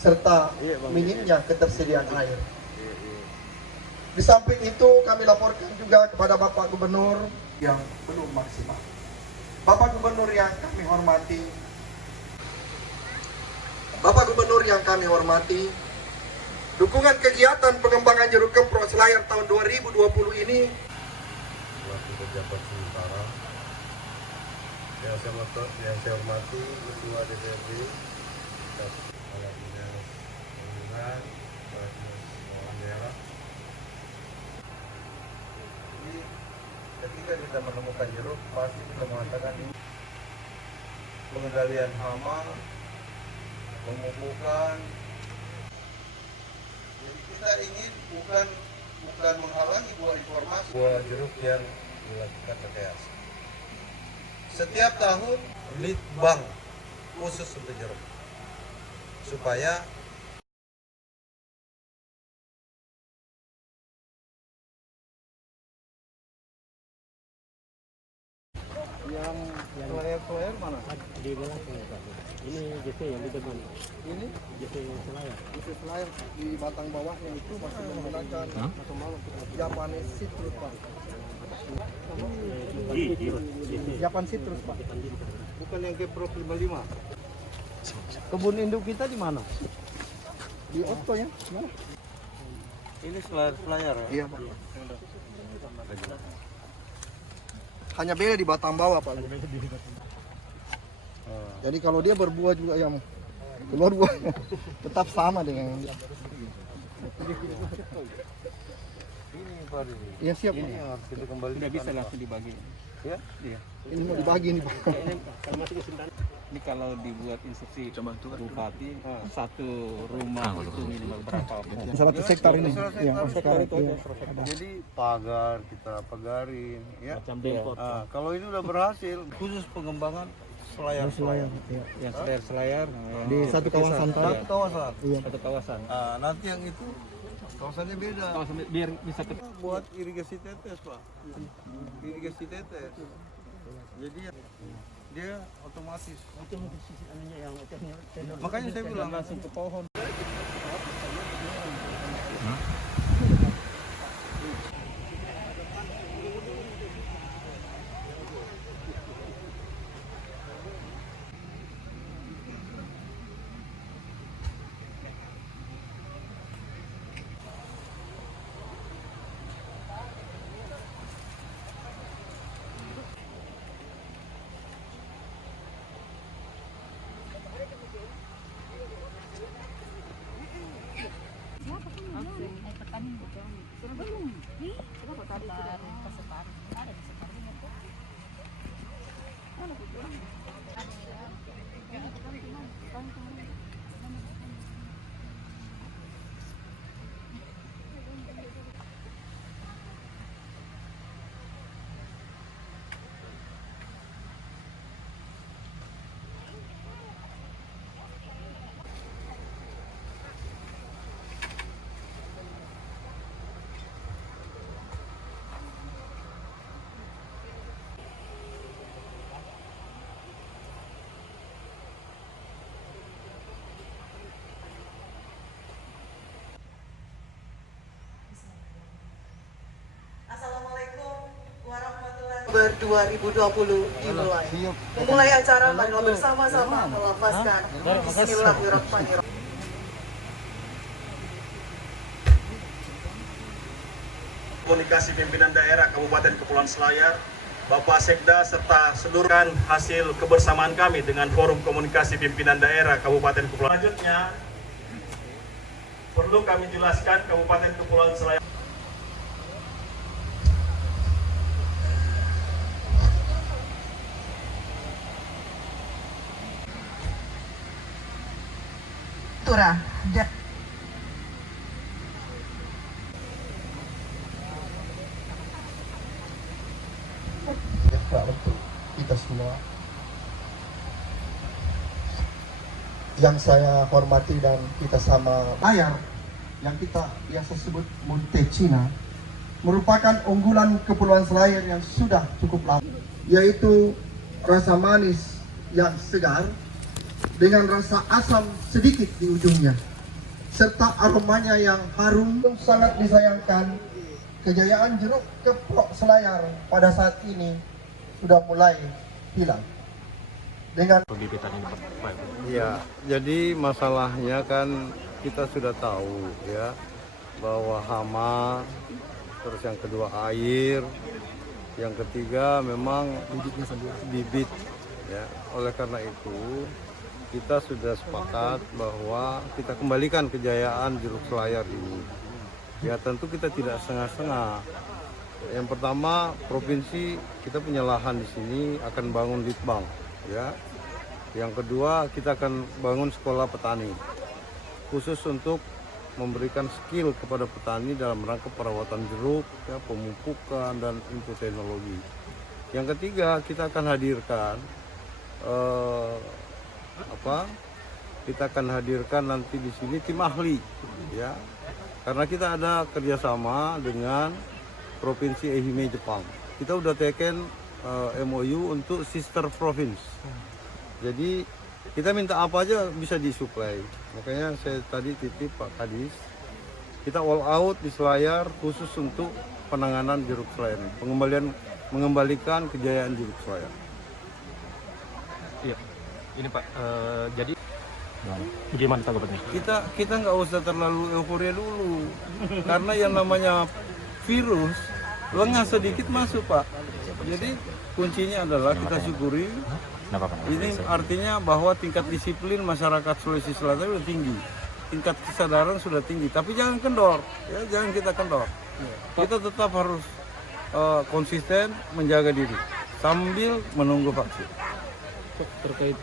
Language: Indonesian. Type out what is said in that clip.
serta minimnya ketersediaan air. Di samping itu kami laporkan juga kepada Bapak Gubernur yang belum maksimal. Bapak Gubernur yang kami hormati, dukungan kegiatan pengembangan jeruk kemprok Selayar tahun 2020 ini selaku pejabat sementara yang saya hormati Ketua DPRD dan Kepala Dinas Perhubungan, Kepala Dinas Pengelolaan Daerah. Jadi ketika kita menemukan jeruk, pasti kita mengatakan ini pengendalian hama, pemupukan. Jadi kita ingin bukan menghalangi buah informasi, buah jeruk yang dilakukan rekayasa. Setiap tahun lead bank khusus untuk jeruk supaya yang player mana? Di belakang Pak. Ini JT yang di depan. ini JT Selayar. itu Selayar di batang bawahnya itu masih menggunakan Japanese citrus Pak. Japan citrus Pak. Bukan yang ke Pro 55. Kebun induk kita di mana? Di Otto ya? Mana? Ini Selayar ya? Iya Pak. Hanya beda di batang bawah Pak. Jadi kalau dia berbuah juga yang keluar buah tetap sama dengan yang dia. Ini Pak ini. Iya siap Ini Pak. yang harus kita kembali. Tidak bisa langsung dibagi. Ya? Iya. Ini mau dibagi nih Pak. Ini kalau dibuat instruksi bupati, satu rumah itu minimal berapa? 100 hektar ini. Iya, hektar itu aja. Jadi pagar kita pagarin ya. Macam depot. Kalau ini udah berhasil khusus pengembangan Selayar. Iya. Yang Selayar. Di satu kawasan Pak. Satu kawasan. Iya. Satu kawasan. Nanti yang itu kawasannya beda. Kawasan biar bisa ke Buat irigasi tetes Pak. Irigasi tetes. Jadi dia otomatis. Makanya saya bilang langsung ke pohon. Assalamualaikum warahmatullahi wabarakatuh. 2020 dimulai. Memulai acara marilah bersama-sama melafazkan Bismillahirrahmanirrahim. Komunikasi Pimpinan Daerah Kabupaten Kepulauan Selayar, Bapak Sekda serta seluruh hasil kebersamaan kami dengan Forum Komunikasi Pimpinan Daerah Kabupaten Kepulauan. Selanjutnya perlu kami jelaskan Kabupaten Kepulauan Selayar Turah. Sejahtera untuk kita semua. Yang saya hormati dan kita sama layar yang kita biasa sebut Montecina merupakan unggulan Kepulauan Selayar yang sudah cukup lama, yaitu rasa manis yang segar, dengan rasa asam sedikit di ujungnya, serta aromanya yang harum. Sangat disayangkan, kejayaan jeruk keprok Selayar pada saat ini sudah mulai hilang. Dengan Ya, jadi masalahnya kan kita sudah tahu ya bahwa hama, terus yang kedua air, yang ketiga memang bibit ya. Oleh karena itu kita sudah sepakat bahwa kita kembalikan kejayaan jeruk Selayar ini. Ya tentu kita tidak setengah-setengah. Yang pertama, provinsi kita punya lahan di sini akan bangun litbang ya. Yang kedua, kita akan bangun sekolah petani khusus untuk memberikan skill kepada petani dalam rangka perawatan jeruk, ya, pemupukan dan input teknologi. Yang ketiga, kita akan hadirkan kita akan hadirkan nanti di sini tim ahli, ya, karena kita ada kerjasama dengan Provinsi Ehime Jepang. Kita udah teken MOU untuk sister province. Jadi kita minta apa aja bisa disuplai. Makanya saya tadi titip Pak Kadis, kita all out di Selayar khusus untuk penanganan jeruk Selayar, mengembalikan kejayaan jeruk Selayar. Iya, ini Pak, jadi gimana tanggapannya? Kita nggak usah terlalu euforia dulu, karena yang namanya virus lengah sedikit masuk Pak. Jadi kuncinya adalah kita syukuri. Ini artinya bahwa tingkat disiplin masyarakat Sulawesi Selatan sudah tinggi, tingkat kesadaran sudah tinggi. Tapi jangan kendor, ya, jangan kita kendor. Kita tetap harus konsisten menjaga diri sambil menunggu vaksin. Terkait